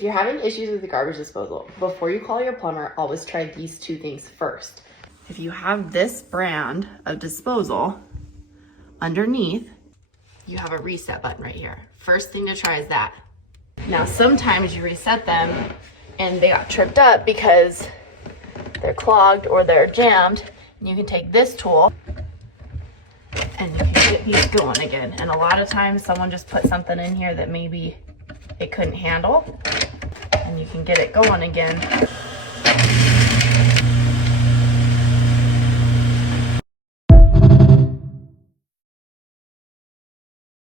If you're having issues with the garbage disposal, before you call your plumber, always try these two things first. If you have this brand of disposal, underneath, you have a reset button right here. First thing to try is that. Now, sometimes you reset them and they got tripped up because they're clogged or they're jammed. And you can take this tool and you can get these going again. And a lot of times someone just put something in here that maybe it couldn't handle, and you can get it going again.